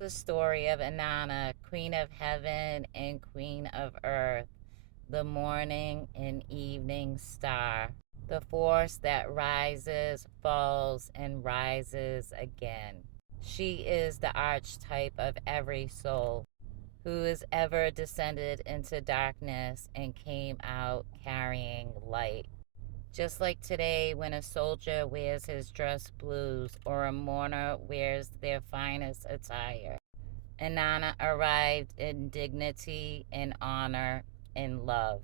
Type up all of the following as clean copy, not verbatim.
The story of Inanna, Queen of Heaven and Queen of Earth, the morning and evening star, the force that rises, falls, and rises again. She is the archetype of every soul who is ever descended into darkness and came out carrying light. Just like today, when a soldier wears his dress blues or a mourner wears their finest attire, Inanna arrived in dignity, in honor, in love.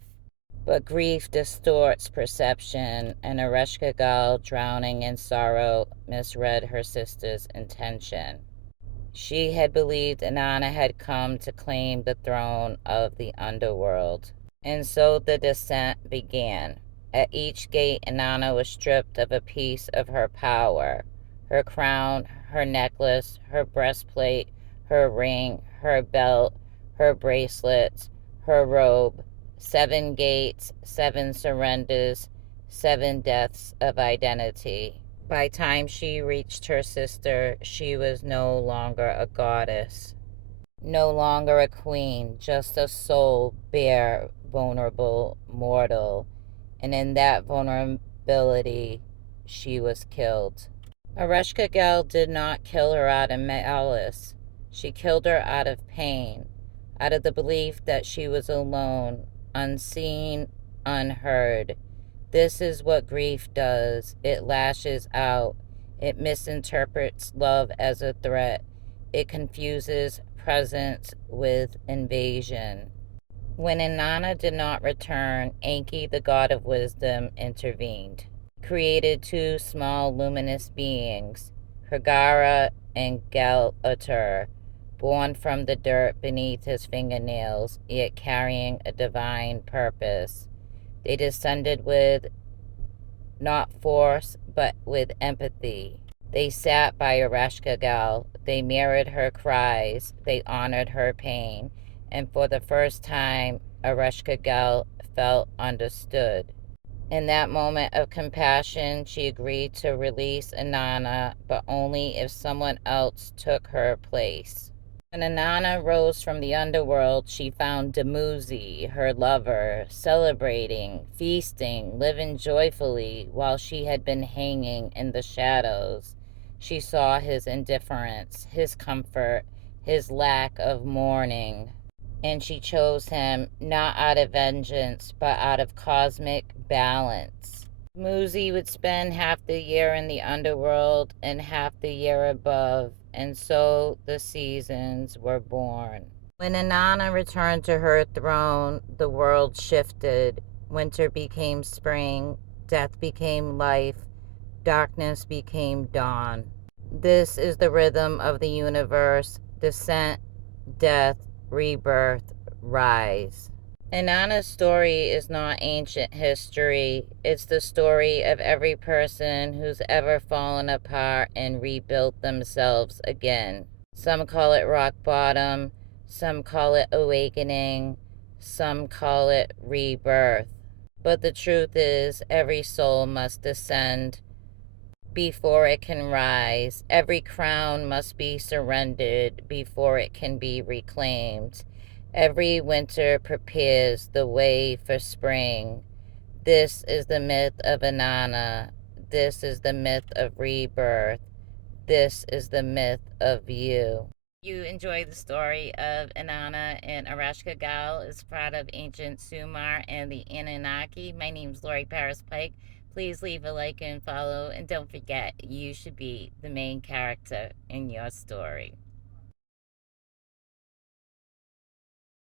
But grief distorts perception, and Ereshkigal, drowning in sorrow, misread her sister's intention. She had believed Inanna had come to claim the throne of the underworld. And so the descent began. At each gate, Inanna was stripped of a piece of her power: her crown, her necklace, her breastplate, her ring, her belt, her bracelets, her robe. 7 gates, 7 surrenders, 7 deaths of identity. By the time she reached her sister, she was no longer a goddess, no longer a queen, just a soul, bare, vulnerable, mortal. And in that vulnerability, she was killed. Ereshkigal did not kill her out of malice. She killed her out of pain, out of the belief that she was alone, unseen, unheard. This is what grief does. It lashes out. It misinterprets love as a threat. It confuses presence with invasion. When Inanna did not return, Enki, the god of wisdom, intervened. Created 2 small luminous beings, Hergara and Galatur, born from the dirt beneath his fingernails, yet carrying a divine purpose. They descended with not force, but with empathy. They sat by Ereshkigal. They mirrored her cries. They honored her pain. And for the first time, Ereshkigal felt understood. In that moment of compassion, she agreed to release Inanna, but only if someone else took her place. When Inanna rose from the underworld, she found Dumuzi, her lover, celebrating, feasting, living joyfully while she had been hanging in the shadows. She saw his indifference, his comfort, his lack of mourning, and she chose him not out of vengeance, but out of cosmic balance. Muzi would spend half the year in the underworld and half the year above, and so the seasons were born. When Inanna returned to her throne, the world shifted. Winter became spring, death became life, darkness became dawn. This is the rhythm of the universe: descent, death, rebirth, rise. Inanna's story is not ancient history. It's the story of every person who's ever fallen apart and rebuilt themselves again. Some call it rock bottom, some call it awakening, some call it rebirth. But the truth is, every soul must descend before it can rise. Every crown must be surrendered before it can be reclaimed. Every winter prepares the way for spring. This is the myth of Inanna. This is the myth of rebirth. This is the myth of you. You enjoy the story of Inanna and Ereshkigal is part of ancient Sumar and the Anunnaki. My name is Lori Paris Pike. Please leave a like and follow, and don't forget, you should be the main character in your story.